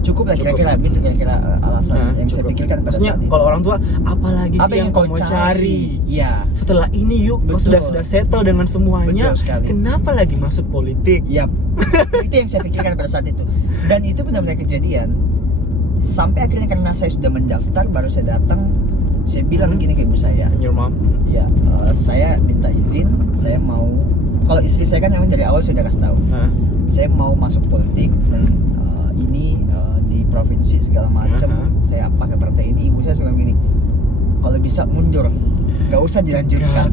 cukup lah kira-kira begitu, kira-kira alasan yang saya pikirkan pada saat itu. Kalau orang tua, apalagi sih yang kau mau cari? Setelah ini kau sudah settle dengan semuanya, kenapa lagi masuk politik? Itu yang saya pikirkan pada saat itu, dan itu benar-benar kejadian. Sampai akhirnya karena saya sudah mendaftar, baru saya datang, saya bilang gini ke ibu saya. Your mom? Saya minta izin, saya mau, kalau istri saya kan memang dari awal sudah kasih tahu, saya mau masuk politik, dan ini di provinsi segala macam, saya pakai partai ini. Ibu saya suka gini, kalau bisa mundur, gak usah dilanjutkan.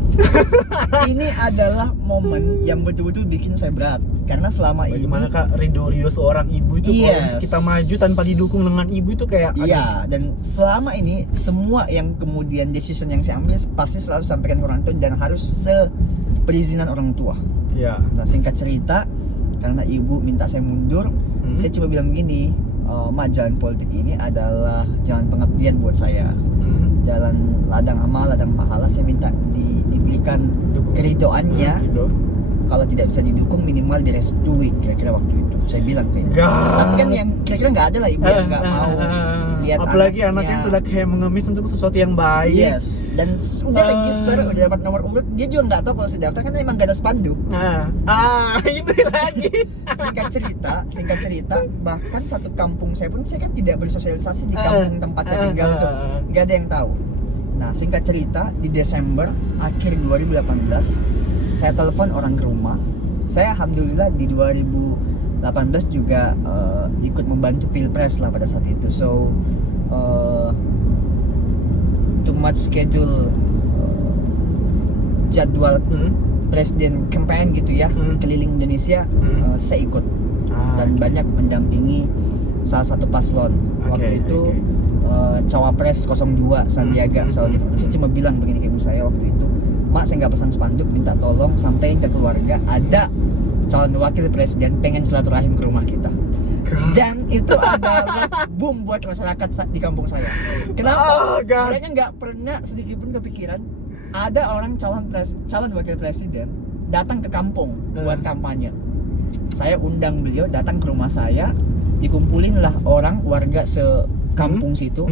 Ini adalah momen yang betul-betul bikin saya berat, karena selama ini bagaimana Kak ridho seorang ibu itu kalau kita maju tanpa didukung dengan ibu itu kayak dan selama ini semua yang kemudian decision yang saya ambil pasti selalu sampaikan ke orang tua dan harus seperizinan orang tua. Nah, singkat cerita, karena ibu minta saya mundur, saya coba bilang begini, Ma, jalan politik ini adalah jalan pengabdian buat saya, jalan ladang amal, ladang pahala. Saya minta diberikan keridoannya. Kalau tidak bisa didukung, minimal direstui, kira-kira waktu itu saya bilang ke ibu. Tapi kan yang kira-kira nggak ada lah ibu yang nggak mau lihat apalagi anaknya sudah kayak mengemis untuk sesuatu yang baik. Dan udah register, udah dapat nomor urut, dia juga nggak tahu kalau saya daftar, karena emang nggak ada spanduk. Ini lagi. Singkat cerita, bahkan satu kampung saya pun, saya kan tidak bersosialisasi di kampung tempat saya tinggal tuh, nggak ada yang tahu. Nah, singkat cerita, di Desember akhir 2018 saya telepon orang ke rumah. Saya alhamdulillah di 2018 juga ikut membantu pilpres lah pada saat itu. So too much schedule jadwal presiden campaign gitu ya, keliling Indonesia, saya ikut dan banyak mendampingi salah satu paslon. Waktu itu cawapres 02 Sandiaga Salahuddin. Saya cuma bilang begini ke ibu saya waktu itu, mak saya nggak pasang spanduk, minta tolong sampein ke keluarga ada calon wakil presiden pengen silaturahim ke rumah kita. Dan itu adalah boom buat masyarakat di kampung saya. Kenapa? Mereka nggak pernah sedikit pun kepikiran ada orang calon wakil presiden datang ke kampung buat kampanye. Saya undang beliau datang ke rumah saya, dikumpulin lah orang warga sekampung situ,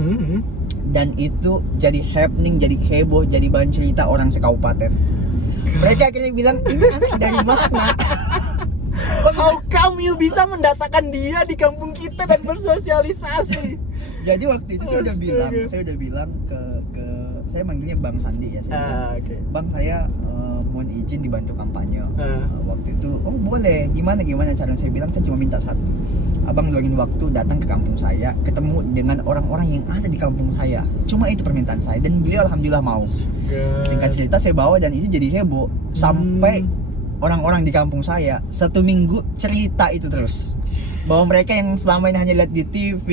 dan itu jadi happening, jadi heboh, jadi bahan cerita orang sekaupaten. Mereka akhirnya bilang, ini anak dari mana? How come you bisa mendatangkan dia di kampung kita dan bersosialisasi? Jadi waktu itu saya udah bilang ke saya manggilnya Bang Sandi ya. Bang, saya mohon izin dibantu kampanye. Waktu itu, oh boleh, gimana cara? Saya bilang saya cuma minta satu, abang luangin waktu datang ke kampung saya, ketemu dengan orang-orang yang ada di kampung saya. Cuma itu permintaan saya, dan beliau alhamdulillah mau. Singkat cerita saya bawa dan itu jadi heboh sampai orang-orang di kampung saya 1 minggu cerita itu terus, bahwa mereka yang selama ini hanya lihat di TV,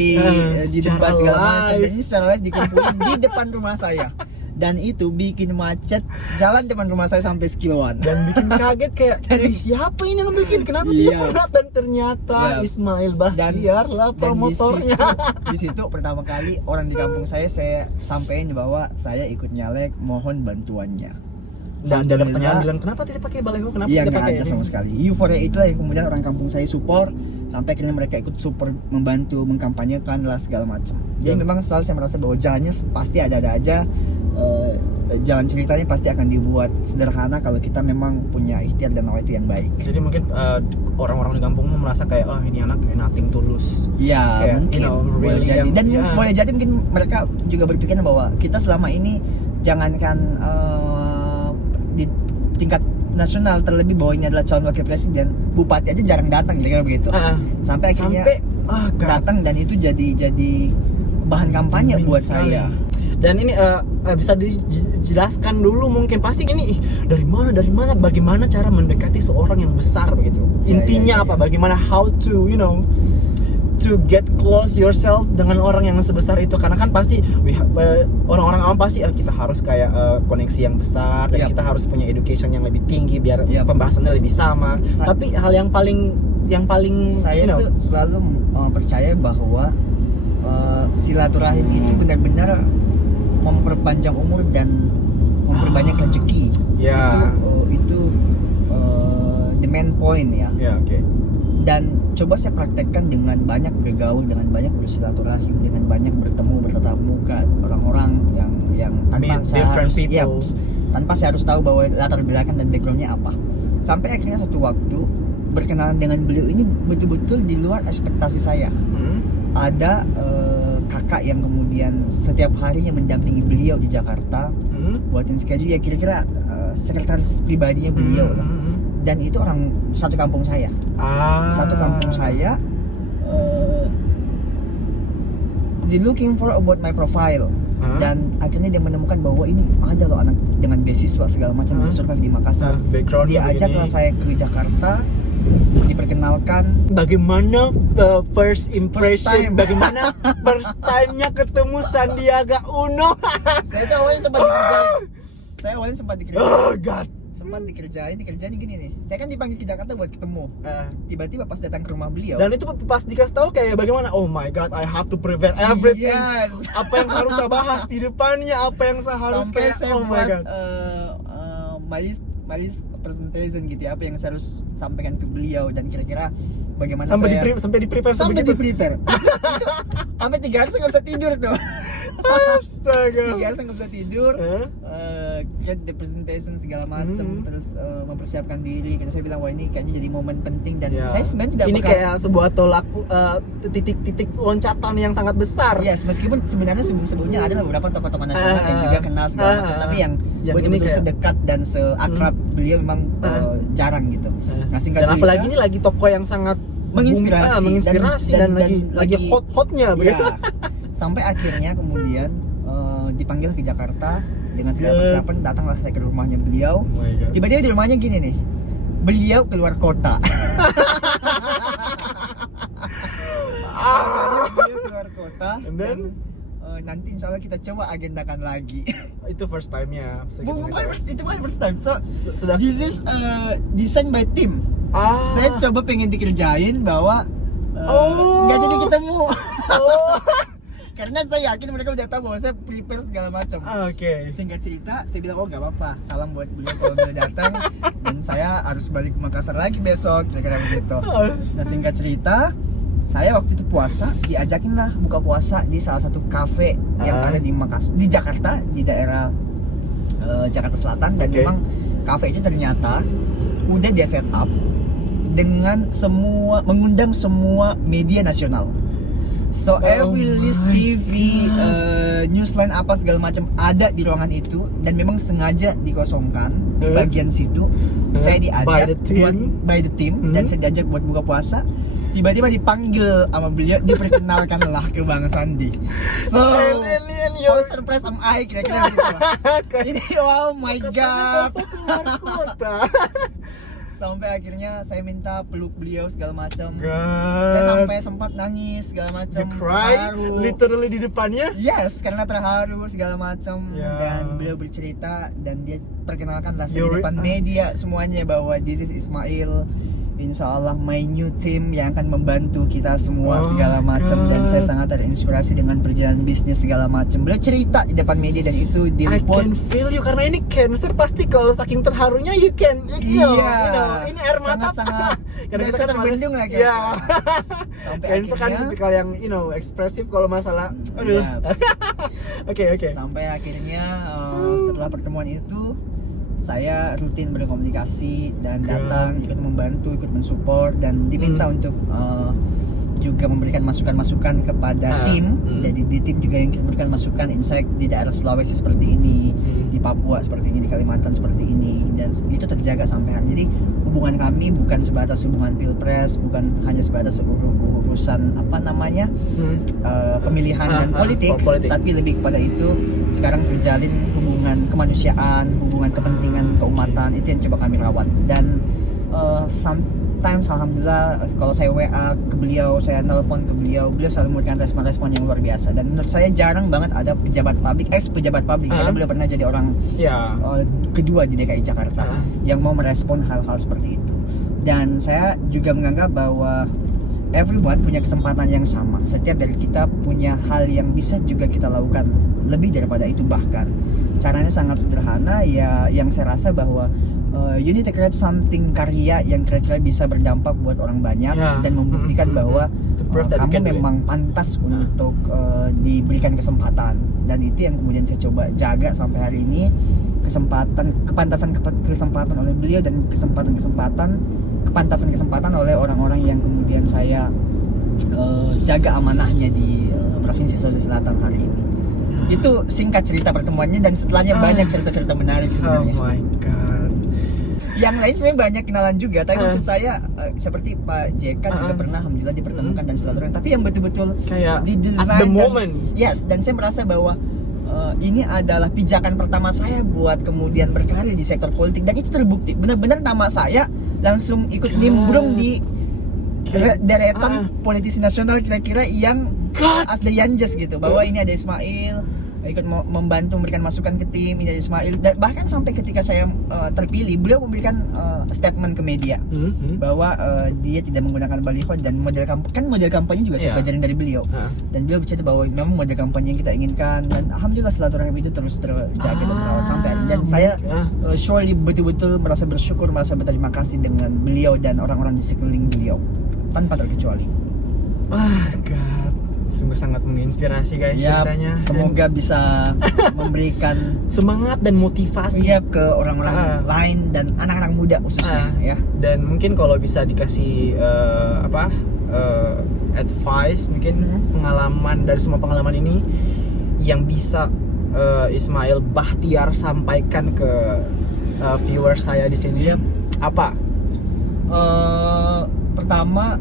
di debat segala macam, dan ini secara live dikumpulin di depan rumah saya. Dan itu bikin macet jalan depan rumah saya sampai sekiloan. Dan bikin kaget kayak siapa ini yang bikin? Kenapa tidak pernah? Dan ternyata Ismail Bahtiar lah promotornya. Di situ pertama kali orang di kampung saya sampaikan bahwa saya ikut nyalek, mohon bantuannya. Dan ada pertanyaan bilang kenapa tidak pakai baliho? Kenapa tidak pakai ini? Sama sekali. Euforia itulah yang kemudian orang kampung saya support, sampai akhirnya mereka ikut support, membantu mengkampanyekan lah segala macam. Jadi memang selalu saya merasa bahwa jalannya pasti ada aja. Jalan ceritanya pasti akan dibuat sederhana kalau kita memang punya ikhtiar dan nawaitu yang baik. Jadi mungkin orang-orang di kampung merasa kayak ini anak nothing tulus. Iya, mungkin really boleh jadi. Dan boleh jadi mungkin mereka juga berpikir bahwa kita selama ini jangankan di tingkat nasional, terlebih bahwa ini adalah calon wakil presiden, bupati aja jarang datang kira-kira begitu. Sampai akhirnya datang, dan itu jadi bahan kampanye buat saya. Dan ini bisa dijelaskan dulu mungkin, pasti ini dari mana bagaimana cara mendekati seorang yang besar begitu. Intinya apa? Bagaimana how to to get close yourself dengan orang yang sebesar itu, karena kan pasti orang-orang awam pasti kita harus kayak koneksi yang besar dan kita harus punya education yang lebih tinggi biar pembahasannya lebih sama. Tapi hal yang paling saya tuh selalu percaya bahwa silaturahim itu benar-benar memperpanjang umur dan memperbanyak rezeki. Itu the main point ya. Dan coba saya praktekkan dengan banyak bergaul, dengan banyak bersilaturahim, dengan banyak bertemu bertatap muka orang-orang yang tanpa saya harus tahu bahwa latar belakang dan backgroundnya apa. Sampai akhirnya satu waktu berkenalan dengan beliau ini betul-betul di luar ekspektasi saya. Ada kakak yang kemudian setiap harinya mendampingi beliau di Jakarta, buatin schedule, ya kira-kira sekretaris pribadinya beliau lah. Dan itu orang satu kampung saya. He looking for about my profile. Dan akhirnya dia menemukan bahwa ini ada loh anak dengan beasiswa segala macam bisa survive di Makassar. Dia ajaklah saya ke Jakarta, diperkenalkan. Bagaimana first impression? Bagaimana first time-nya ketemu Sandiaga Uno? Saya tuh awalnya sempat dikerjain. Oh God. Sempat dikerjain gini nih. Saya kan dipanggil ke Jakarta buat ketemu. Tiba-tiba pas datang ke rumah beliau. Dan itu pas dikasih tahu kayak bagaimana? Oh my God, I have to prepare everything. Apa yang harus saya bahas di depannya? Apa yang saya harus sampai saya oh my God. Malis presentation gitu ya, apa yang saya harus sampaikan ke beliau, dan kira-kira bagaimana sampai saya di prepare sampai 3 hari saya nggak bisa tidur tuh. Astaga. 3 hari saya nggak bisa tidur, create the presentation segala macam, terus mempersiapkan diri. Karena saya bilang wah ini kayaknya jadi momen penting, dan saya sebenarnya tidak ini kayak sebuah tolak titik loncatan yang sangat besar. Yes, meskipun sebenarnya sebelumnya ada beberapa tokoh-tokoh nasional yang juga kenal segala macam, tapi yang betul-betul sedekat dan seakrab beliau memang jarang gitu. Nah, singkat cerita, apalagi ini lagi tokoh yang sangat menginspirasi dan lagi hot-hotnya begitu. Sampai akhirnya kemudian dipanggil ke Jakarta dengan segala persiapan, datanglah saya ke rumahnya beliau. Oh my God. Tiba-tiba di rumahnya gini nih, beliau keluar kota. Beliau keluar kota. And then? Nanti insya Allah kita coba agendakan lagi. Itu first time-nya. Itu bukan first time. So, Sudah. this is design by team. Ah. Saya coba pengen dikerjain bahwa nggak jadi ketemu. Karena saya yakin mereka udah tahu bahwa saya prepare segala macam. Oke. Singkat cerita, saya bilang, oh nggak apa-apa, salam buat beliau kalau beliau datang, dan saya harus balik ke Makassar lagi besok, kira-kira begitu. Nah, singkat cerita, saya waktu itu puasa, diajakin lah buka puasa di salah satu kafe yang ada di Makassar, di Jakarta, di daerah Jakarta Selatan. Dan memang kafe itu ternyata udah dia set up dengan mengundang semua media nasional. So every list TV, Newsline apa segala macam ada di ruangan itu, dan memang sengaja dikosongkan di bagian situ. Saya diajak by the team, dan saya diajak buat buka puasa. Tiba-tiba dipanggil sama beliau, diperkenalkan lah ke Bang Sandi. So, how surprised am I, kira-kira gitu lah. Ini oh my god. Sampai akhirnya saya minta peluk beliau segala macam. Saya sampai sempat nangis segala macam. You cry literally di depannya? Yes, karena terharu segala macam. Dan beliau bercerita dan dia perkenalkan lah di depan media semuanya bahwa this is Ismail, insya Allah my new team yang akan membantu kita semua segala macam. Dan saya sangat terinspirasi dengan perjalanan bisnis segala macam. Beliau cerita di depan media dan itu diliput. I can feel you, karena ini cancer pasti kalau saking terharunya you can you know, ini air mata sangat karena kita kan terbendung lah ya. Sampai Cancer kan akhirnya tipikal yang ekspresif kalau masalah Oke. Sampai akhirnya setelah pertemuan itu saya rutin berkomunikasi dan datang ikut membantu, ikut mensupport, dan diminta untuk juga memberikan masukan-masukan kepada tim. Jadi di tim juga yang memberikan masukan insight di daerah Sulawesi seperti ini, di Papua seperti ini, di Kalimantan seperti ini, dan itu terjaga sampai hari. Jadi hubungan kami bukan sebatas hubungan pilpres, bukan hanya sebatas urusan pemilihan dan politik, tapi lebih kepada itu sekarang terjalin hubungan kemanusiaan, hubungan kepentingan keumatan, itu yang coba kami rawat. Dan sometimes alhamdulillah kalau saya WA ke beliau, saya nelpon ke beliau selalu memberikan respon-respon yang luar biasa. Dan menurut saya jarang banget ada pejabat publik, pejabat publik, karena beliau pernah jadi orang kedua di DKI Jakarta yang mau merespon hal-hal seperti itu. Dan saya juga menganggap bahwa everyone punya kesempatan yang sama. Setiap dari kita punya hal yang bisa juga kita lakukan lebih daripada itu. Bahkan caranya sangat sederhana ya, yang saya rasa bahwa you need to create something, karya yang kira-kira bisa berdampak buat orang banyak dan membuktikan bahwa kamu memang pantas untuk diberikan kesempatan. Dan itu yang kemudian saya coba jaga sampai hari ini. Kepantasan kesempatan oleh beliau, dan kepantasan kesempatan oleh orang-orang yang kemudian saya jaga amanahnya di Provinsi Sulawesi Selatan hari ini. Itu singkat cerita pertemuannya, dan setelahnya banyak cerita-cerita menarik sebenarnya. Oh my god. Yang lain sebenarnya banyak kenalan juga, tapi maksud saya seperti Pak JK juga pernah alhamdulillah dipertemukan dan silaturahmi. Tapi yang betul-betul kayak didesain at the moment. Dan saya merasa bahwa ini adalah pijakan pertama saya buat kemudian berkarir di sektor politik, dan itu terbukti. Benar-benar nama saya langsung ikut nimbrung di deretan politisi nasional kira-kira yang as the youngest gitu, bahwa ini ada Ismail ikut membantu memberikan masukan ke tim, ini ada Ismail. Dan bahkan sampai ketika saya terpilih, beliau memberikan statement ke media bahwa dia tidak menggunakan baliho, dan model kampanye juga saya pelajarin dari beliau. Dan beliau bercerita bahwa memang model kampanye yang kita inginkan, dan alhamdulillah silaturahmi itu terus terjaga dan terawat sampai hari ini. Dan saya surely betul-betul merasa bersyukur, merasa berterima kasih dengan beliau dan orang-orang di sekeliling beliau tanpa terkecuali. God, sungguh sangat menginspirasi guys ceritanya. Semoga bisa memberikan semangat dan motivasi ke orang-orang lain dan anak-anak muda khususnya Dan mungkin kalau bisa dikasih advice, mungkin pengalaman dari semua pengalaman ini yang bisa Ismail Bahtiar sampaikan ke viewers saya di sini apa? Pertama,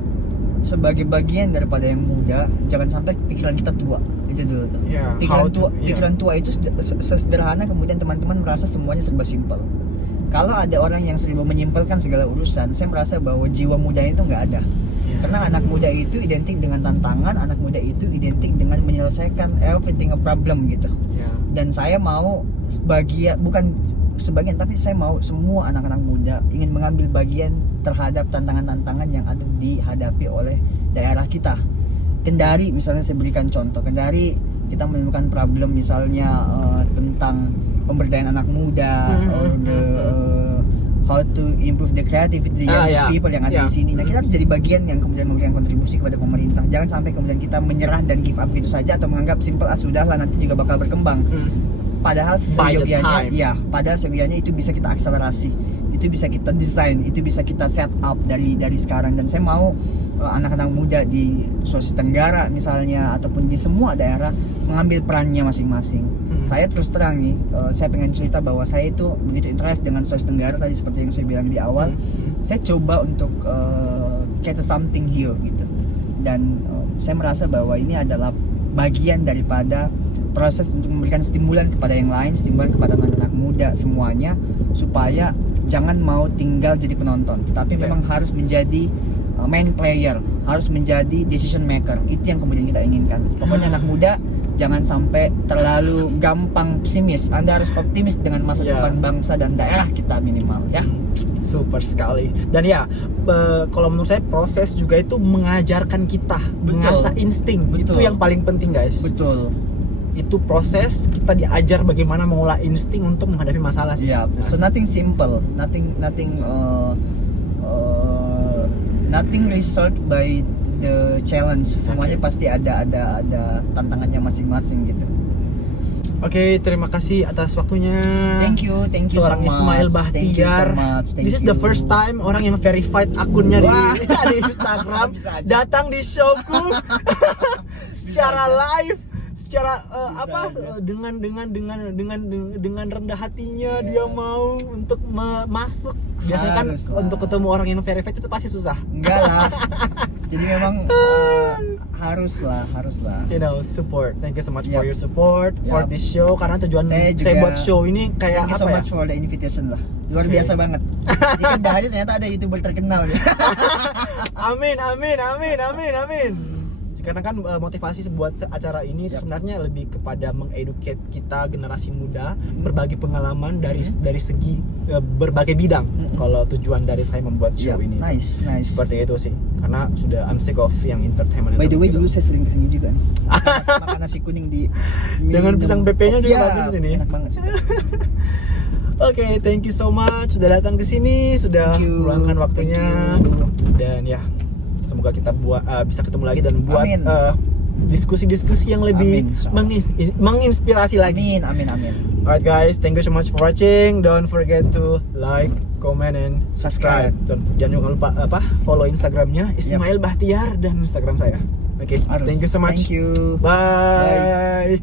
sebagai bagian daripada yang muda, jangan sampai pikiran kita tua. Itu dulu tuh. Yeah, Pikiran tua itu sesederhana, kemudian teman-teman merasa semuanya serba simpel. Kalau ada orang yang selalu menyimpelkan segala urusan, saya merasa bahwa jiwa mudanya itu nggak ada. Yeah. Karena anak muda itu identik dengan tantangan, anak muda itu identik dengan menyelesaikan everything a problem gitu. Yeah. Dan saya mau bukan sebagian, tapi saya mau semua anak-anak muda ingin mengambil bagian terhadap tantangan-tantangan yang ada dihadapi oleh daerah kita. Kendari misalnya, saya berikan contoh, Kendari kita menemukan problem misalnya tentang pemberdayaan anak muda, or the how to improve the creativity young people yang ada di sini. Nah, kita harus jadi bagian yang kemudian memberikan kontribusi kepada pemerintah. Jangan sampai kemudian kita menyerah dan give up gitu saja, atau menganggap simple sudahlah nanti juga bakal berkembang. Padahal seyogianya itu bisa kita akselerasi, itu bisa kita desain, itu bisa kita set up dari sekarang. Dan saya mau anak-anak muda di Sulawesi Tenggara misalnya, ataupun di semua daerah mengambil perannya masing-masing. Saya terus terang nih, saya pengen cerita bahwa saya itu begitu interest dengan Sulawesi Tenggara tadi, seperti yang saya bilang di awal. Saya coba untuk create something here gitu, dan saya merasa bahwa ini adalah bagian daripada proses untuk memberikan stimulan kepada yang lain, stimulan kepada anak-anak muda semuanya, supaya jangan mau tinggal jadi penonton, tetapi memang harus menjadi main player, harus menjadi decision maker. Itu yang kemudian kita inginkan. Pokoknya anak muda jangan sampai terlalu gampang pesimis. Anda harus optimis dengan masa depan bangsa dan daerah kita minimal, ya. Super sekali. Dan ya, kalau menurut saya proses juga itu mengajarkan kita mengasah insting. Itu yang paling penting, guys. Betul. Itu proses kita diajar bagaimana mengolah insting untuk menghadapi masalah sih. Yeah. So nothing simple, nothing result by the challenge. Semuanya pasti ada tantangannya masing-masing gitu. Oke, terima kasih atas waktunya. Thank you seorang so much. Ismail Bahtiar. This is the first time orang yang verified akunnya di Instagram datang di showku secara live. Secara dengan rendah hatinya dia mau untuk masuk. Biasanya kan untuk ketemu orang yang verified itu pasti susah. Enggak lah. Jadi memang harus lah. You know, support. Thank you so much for your support for this show, karena tujuan saya buat show ini kayak thank you so much for the invitation lah. Luar biasa banget. Di Kendari ternyata ada YouTuber terkenal ya. Amin. Karena kan motivasi sebuah acara ini sebenarnya lebih kepada mengeducate kita generasi muda, berbagi pengalaman dari segi berbagai bidang. Kalau tujuan dari saya membuat show ini, nice. Seperti itu sih. Karena sudah I'm sick of yang entertainment. By the way, dulu saya sering kesini juga nih. Makan nasi kuning di dengan pisang BP-nya juga bagus ini. Enak banget sih. Oke, thank you so much sudah datang ke sini, sudah meluangkan waktunya. Dan ya, semoga kita bisa ketemu lagi dan buat diskusi-diskusi yang lebih menginspirasi lagi. Amin. Alright guys, thank you so much for watching. Don't forget to like, comment, and subscribe. Jangan lupa follow Instagramnya Ismail Bahtiar dan Instagram saya. Oke, thank you so much. Thank you. Bye.